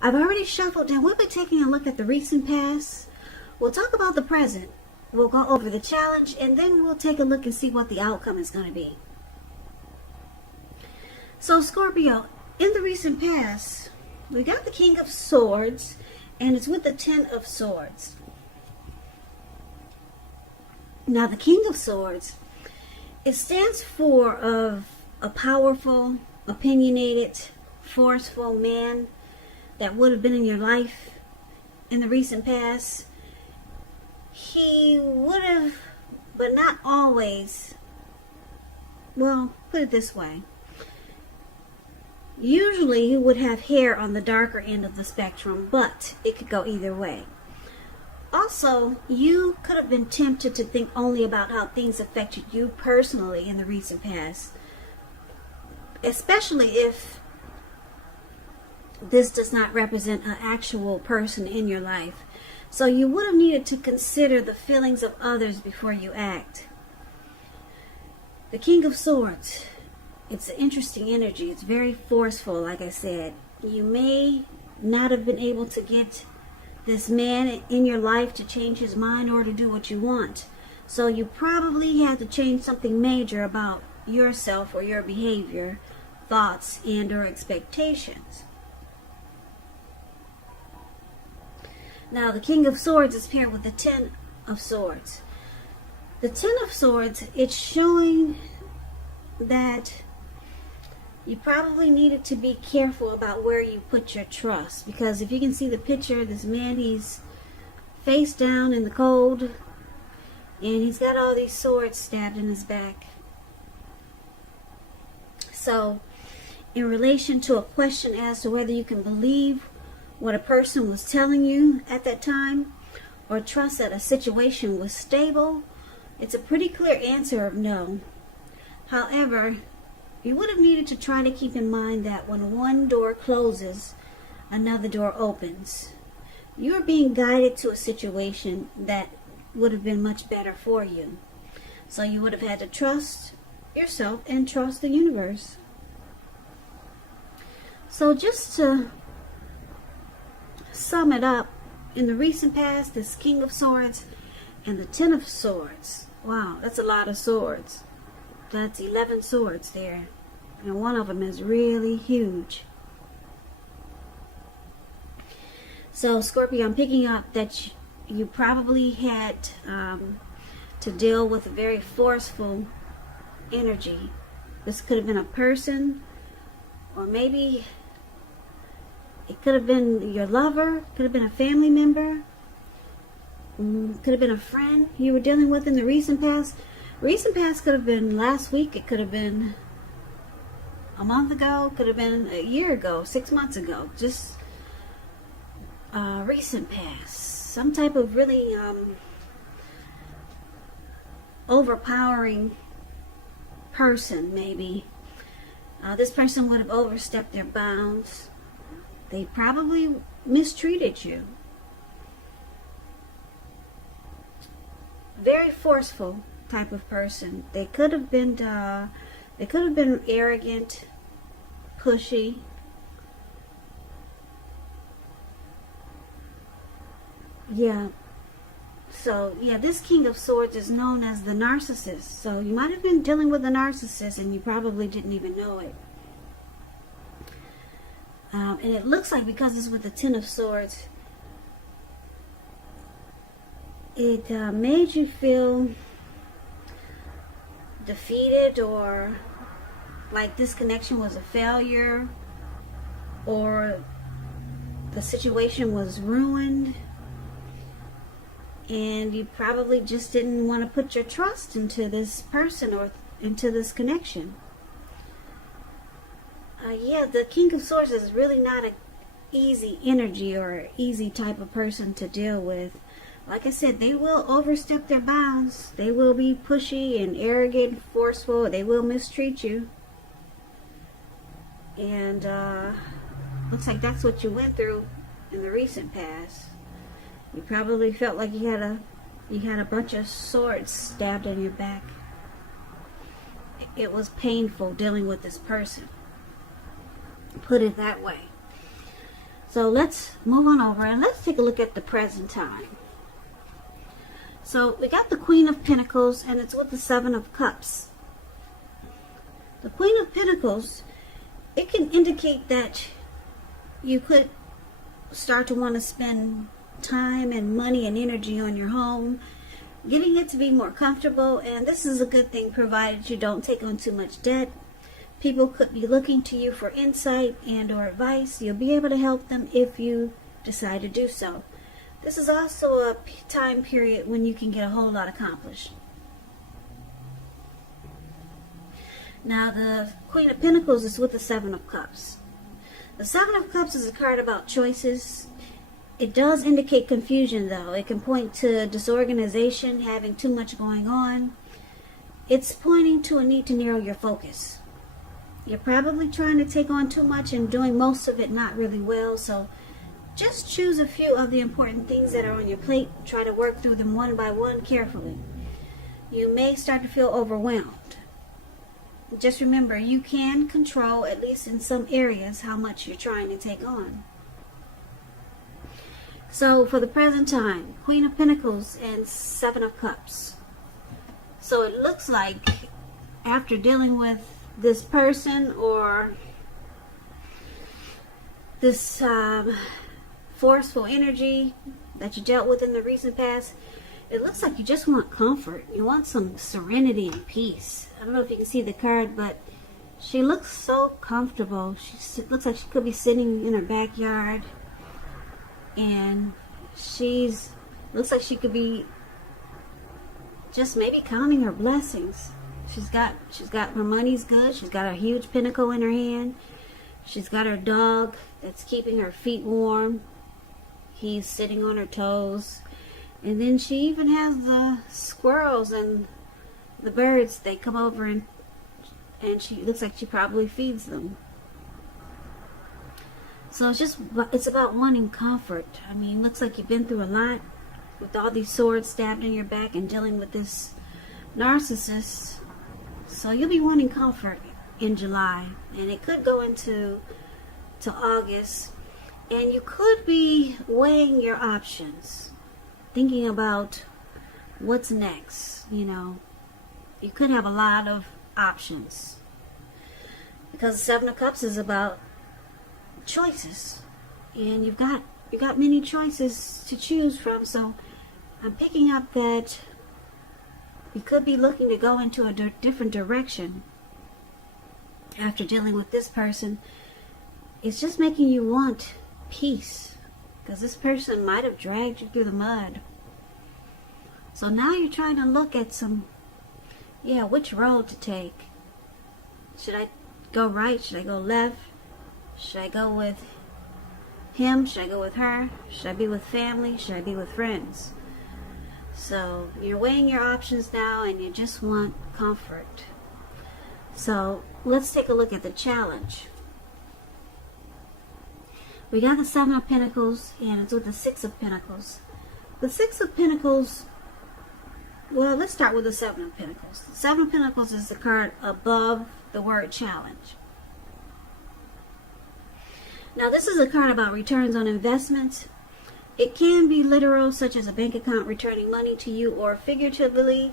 I've already shuffled and we'll be taking a look at the recent past. We'll talk about the present. We'll go over the challenge, and then we'll take a look and see what the outcome is going to be. So Scorpio, in the recent past, we got the King of Swords, and it's with the Ten of Swords. Now the King of Swords, it stands for a powerful, opinionated, forceful man that would have been in your life in the recent past. He would have, but not always. Well, put it this way. Usually he would have hair on the darker end of the spectrum, but it could go either way. Also, you could have been tempted to think only about how things affected you personally in the recent past, especially if this does not represent an actual person in your life. So you would have needed to consider the feelings of others before you act. The King of Swords, it's an interesting energy. It's very forceful, like I said. You may not have been able to get this man in your life to change his mind or to do what you want. So you probably had to change something major about yourself or your behavior, thoughts, and or expectations. Now, the King of Swords is paired with the Ten of Swords. The Ten of Swords, it's showing that you probably needed to be careful about where you put your trust. Because if you can see the picture, this man, he's face down in the cold, and he's got all these swords stabbed in his back. So, in relation to a question as to whether you can believe what a person was telling you at that time, or trust that a situation was stable, it's a pretty clear answer of no. However, you would have needed to try to keep in mind that when one door closes, another door opens. You're being guided to a situation that would have been much better for you. So you would have had to trust yourself and trust the universe. So just to sum it up, in the recent past, this King of Swords and the Ten of Swords. Wow, that's a lot of swords. That's 11 swords there. And one of them is really huge. So, Scorpio, I'm picking up that you probably had to deal with a very forceful energy. This could have been a person, or maybe it could have been your lover, could have been a family member, could have been a friend you were dealing with in the recent past. Recent past could have been last week, it could have been a month ago, could have been a year ago, 6 months ago. Just recent past. Some type of really overpowering person, maybe. This person would have overstepped their bounds. They probably mistreated you. Very forceful type of person. They could have been arrogant, pushy. Yeah. So, yeah, this King of Swords is known as the Narcissist. So you might have been dealing with a narcissist and you probably didn't even know it. And it looks like, because it's with the Ten of Swords, it made you feel defeated, or like this connection was a failure, or the situation was ruined, and you probably just didn't want to put your trust into this person or into this connection. Yeah, the King of Swords is really not an easy energy or easy type of person to deal with. Like I said, they will overstep their bounds. They will be pushy and arrogant, forceful. They will mistreat you. And looks like that's what you went through in the recent past. You probably felt like you had a bunch of swords stabbed in your back. It was painful dealing with this person. Put it that way. So let's move on over and let's take a look at the present time. So we got the Queen of Pentacles, and it's with the Seven of Cups. The Queen of Pentacles, it can indicate that you could start to want to spend time and money and energy on your home, getting it to be more comfortable, and this is a good thing provided you don't take on too much debt. People could be looking to you for insight and or advice. You'll be able to help them if you decide to do so. This is also a time period when you can get a whole lot accomplished. Now the Queen of Pentacles is with the Seven of Cups. The Seven of Cups is a card about choices. It does indicate confusion though. It can point to disorganization, having too much going on. It's pointing to a need to narrow your focus. You're probably trying to take on too much and doing most of it not really well, so just choose a few of the important things that are on your plate. Try to work through them one by one carefully. You may start to feel overwhelmed. Just remember, you can control, at least in some areas, how much you're trying to take on. So for the present time, Queen of Pentacles and Seven of Cups. So it looks like after dealing with this person or this forceful energy that you dealt with in the recent past, it looks like you just want comfort. You want some serenity and peace. I don't know if you can see the card, but she looks so comfortable. She looks like she could be sitting in her backyard, and looks like she could be just maybe counting her blessings. She's got her money's good. She's got a huge pinnacle in her hand. She's got her dog that's keeping her feet warm. He's sitting on her toes. And then she even has the squirrels and the birds. They come over and she looks like she probably feeds them. So it's about wanting comfort. I mean, looks like you've been through a lot with all these swords stabbed in your back and dealing with this narcissist. So you'll be wanting comfort in July, and it could go into August, and you could be weighing your options, thinking about what's next. You could have a lot of options because the Seven of Cups is about choices, and you've got many choices to choose from. So I'm picking up that you could be looking to go into a different direction after dealing with this person. It's just making you want peace, because this person might have dragged you through the mud. So now you're trying to look at which road to take. Should I go right? Should I go left? Should I go with him? Should I go with her? Should I be with family? Should I be with friends? So you're weighing your options now, and you just want comfort. So let's take a look at the challenge. We got the Seven of Pentacles, and it's with the Six of Pentacles. The Six of Pentacles, well, let's start with the Seven of Pentacles. The Seven of Pentacles is the card above the word challenge. Now, this is a card about returns on investments. It can be literal, such as a bank account returning money to you, or figuratively,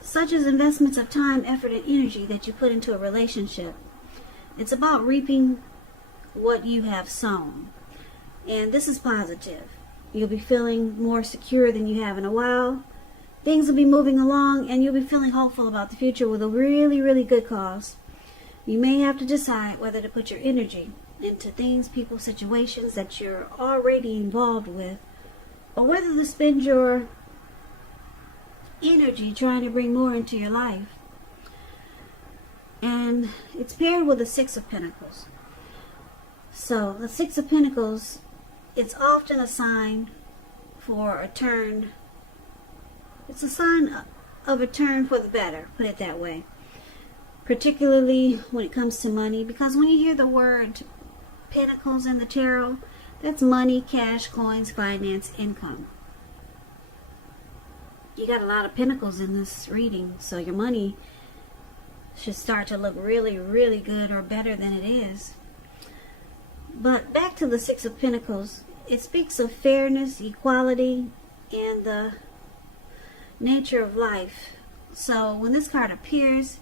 such as investments of time, effort, and energy that you put into a relationship. It's about reaping what you have sown. And this is positive. You'll be feeling more secure than you have in a while. Things will be moving along, and you'll be feeling hopeful about the future with a really, really good cause. You may have to decide whether to put your energy into things, people, situations that you're already involved with, or whether to spend your energy trying to bring more into your life. And it's paired with the Six of Pentacles. So the Six of Pentacles, it's often a sign for a turn. It's a sign of a turn for the better, put it that way. Particularly when it comes to money, because when you hear the word Pentacles in the tarot, that's money, cash, coins, finance, income. You got a lot of pentacles in this reading, so your money should start to look really, really good, or better than it is. But back to the Six of Pentacles. It speaks of fairness, equality, and the nature of life. So when this card appears,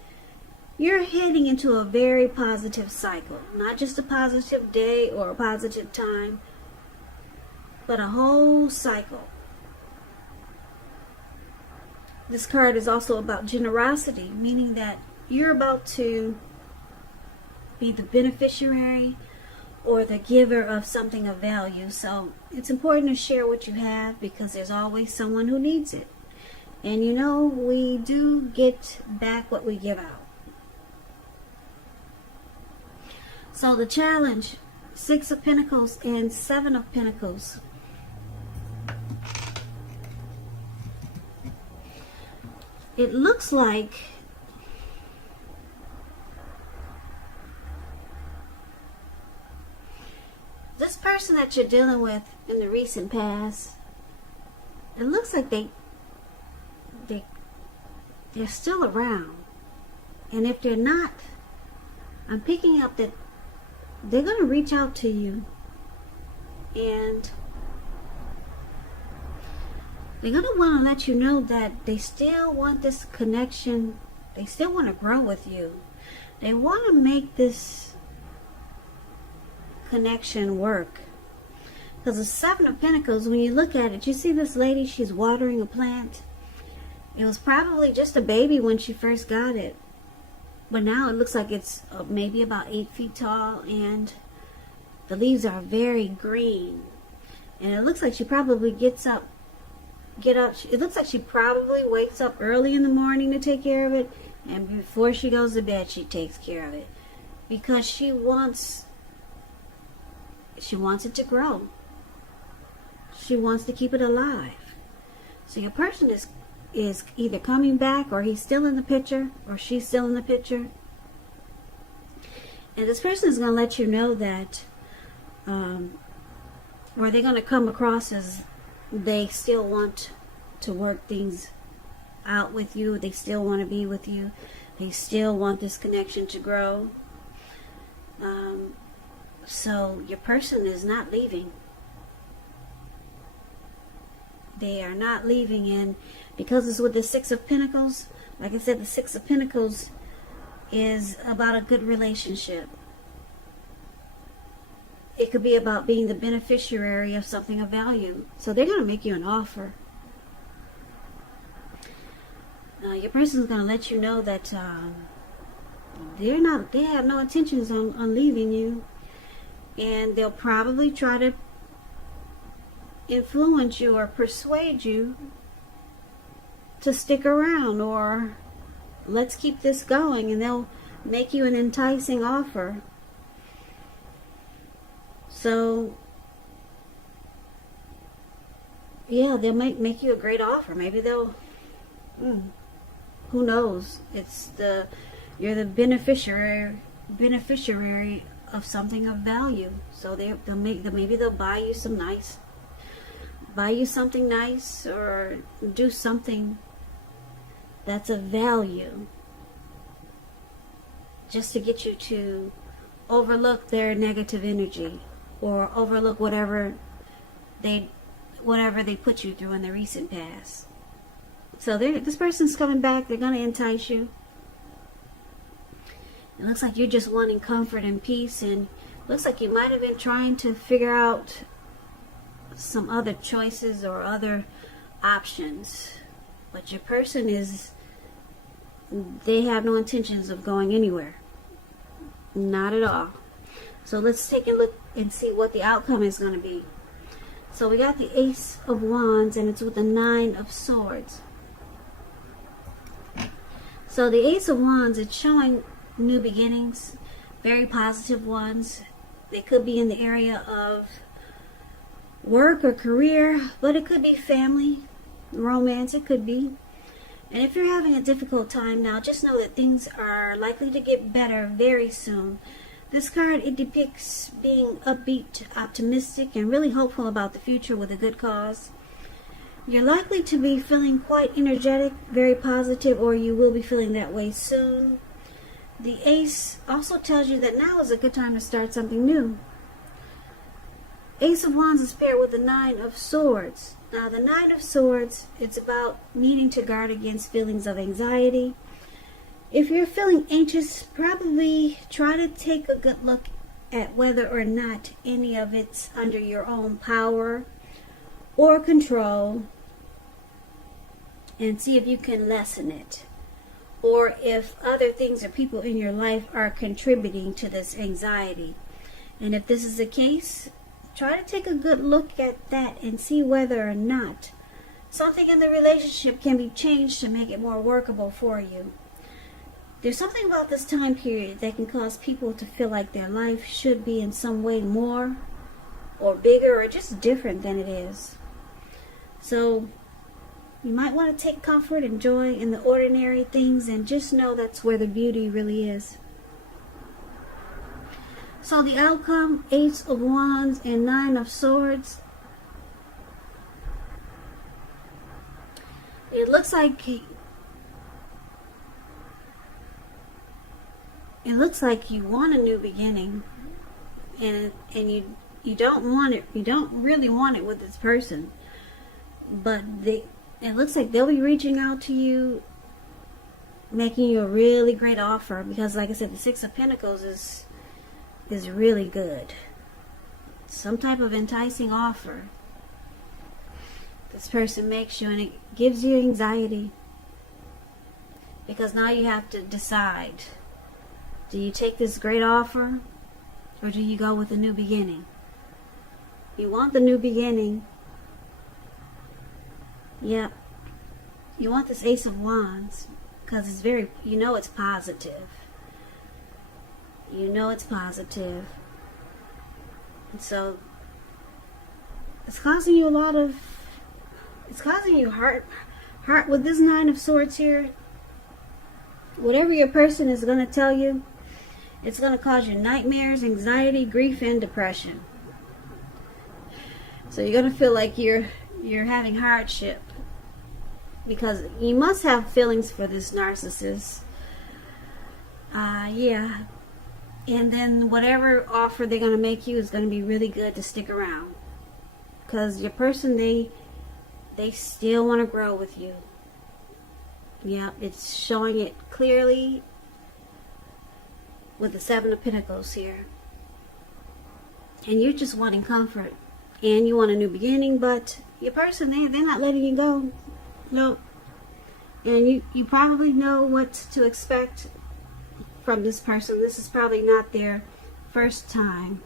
you're heading into a very positive cycle. Not just a positive day or a positive time, but a whole cycle. This card is also about generosity, meaning that you're about to be the beneficiary or the giver of something of value. So it's important to share what you have, because there's always someone who needs it. And you know, we do get back what we give out. So the challenge, Six of Pentacles and Seven of Pentacles. It looks like this person that you're dealing with in the recent past, it looks like they're still around. And if they're not, I'm picking up that they're going to reach out to you, and they're going to want to let you know that they still want this connection. They still want to grow with you. They want to make this connection work. Because the Seven of Pentacles, when you look at it, you see this lady, she's watering a plant. It was probably just a baby when she first got it. But now it looks like it's maybe about 8 feet tall, and the leaves are very green. And it looks like she probably it looks like she probably wakes up early in the morning to take care of it, and before she goes to bed she takes care of it, because she wants it to grow. She wants to keep it alive. So your person is either coming back, or he's still in the picture, or she's still in the picture. And this person is going to let you know that where they're going to come across as they still want to work things out with you. They still want to be with you. They still want this connection to grow. So your person is not leaving. They are not leaving, and because it's with the Six of Pentacles, like I said, the Six of Pentacles is about a good relationship. It could be about being the beneficiary of something of value. So they're going to make you an offer. Your person is going to let you know that they have no intentions on leaving you, and they'll probably try to influence you or persuade you to stick around, or let's keep this going, and they'll make you an enticing offer. So yeah, they'll make you a great offer. Maybe they'll who knows, you're the beneficiary of something of value. So maybe they'll buy you something nice, or do something that's of value, just to get you to overlook their negative energy, or overlook whatever they put you through in the recent past. So this person's coming back. They're going to entice you. It looks like you're just wanting comfort and peace, and it looks like you might have been trying to figure out some other choices or other options, but your person they have no intentions of going anywhere, not at all. So let's take a look and see what the outcome is going to be. So we got the Ace of Wands, and it's with the Nine of Swords. So the Ace of Wands, it's showing new beginnings, very positive ones. They could be in the area of work or career, but it could be family, romance, it could be. And if you're having a difficult time now, just know that things are likely to get better very soon. This card, it depicts being upbeat, optimistic, and really hopeful about the future with a good cause. You're likely to be feeling quite energetic, very positive, or you will be feeling that way soon. The Ace also tells you that now is a good time to start something new. Ace of Wands is paired with the Nine of Swords. Now, the Nine of Swords, it's about needing to guard against feelings of anxiety. If you're feeling anxious, probably try to take a good look at whether or not any of it's under your own power or control, and see if you can lessen it, or if other things or people in your life are contributing to this anxiety. And if this is the case, try to take a good look at that and see whether or not something in the relationship can be changed to make it more workable for you. There's something about this time period that can cause people to feel like their life should be in some way more or bigger or just different than it is. So you might want to take comfort and joy in the ordinary things and just know that's where the beauty really is. So the outcome, Ace of Wands and Nine of Swords. It looks like you want a new beginning, and you don't want it. You don't really want it with this person, but it looks like they'll be reaching out to you, making you a really great offer, because like I said, the Six of Pentacles is really good. Some type of enticing offer this person makes you, and it gives you anxiety, because now you have to decide, do you take this great offer or do you go with a new beginning? You want the new beginning. Yep. You want this Ace of Wands because it's very, it's positive. It's positive. And so it's causing you heart with this Nine of Swords here. Whatever your person is going to tell you, it's going to cause you nightmares, anxiety, grief, and depression. So you're going to feel like you're having hardship, because you must have feelings for this narcissist. Yeah. And then whatever offer they're going to make you is going to be really good to stick around, because your person, they still want to grow with you. Yeah, it's showing it clearly with the Seven of Pentacles here. And you're just wanting comfort, and you want a new beginning, but your person, they're not letting you go. No. And you probably know what to expect from this person. This is probably not their first time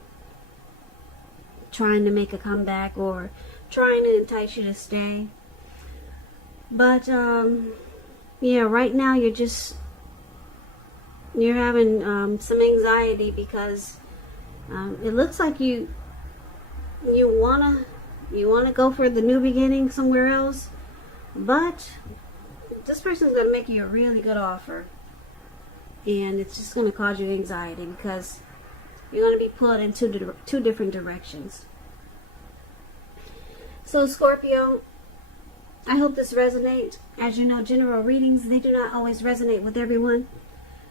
trying to make a comeback or trying to entice you to stay. But yeah, right now you're having some anxiety, because it looks like you wanna go for the new beginning somewhere else, but this person's gonna make you a really good offer, and it's just gonna cause you anxiety because you're gonna be pulled in two different directions. So Scorpio, I hope this resonates. As you know, general readings, they do not always resonate with everyone.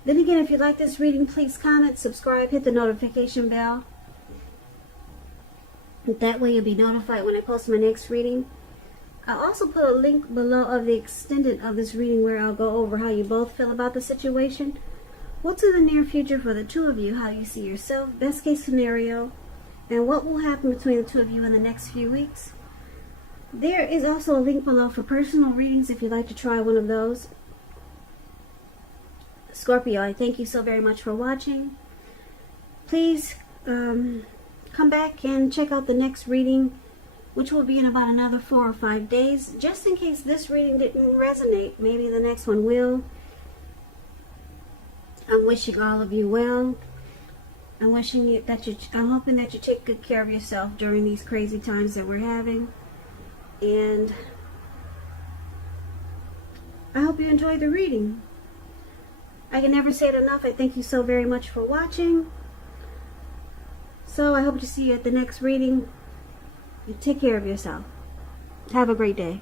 Then again, if you like this reading, please comment, subscribe, hit the notification bell. That way you'll be notified when I post my next reading. I'll also put a link below of the extended of this reading where I'll go over how you both feel about the situation. What's in the near future for the two of you, how you see yourself, best case scenario, and what will happen between the two of you in the next few weeks. There is also a link below for personal readings if you'd like to try one of those. Scorpio, I thank you so very much for watching. Please come back and check out the next reading, which will be in about another 4 or 5 days. Just in case this reading didn't resonate, maybe the next one will. I'm wishing all of you well. I'm hoping that you take good care of yourself during these crazy times that we're having. And I hope you enjoyed the reading. I can never say it enough. I thank you so very much for watching. So I hope to see you at the next reading. Take care of yourself. Have a great day.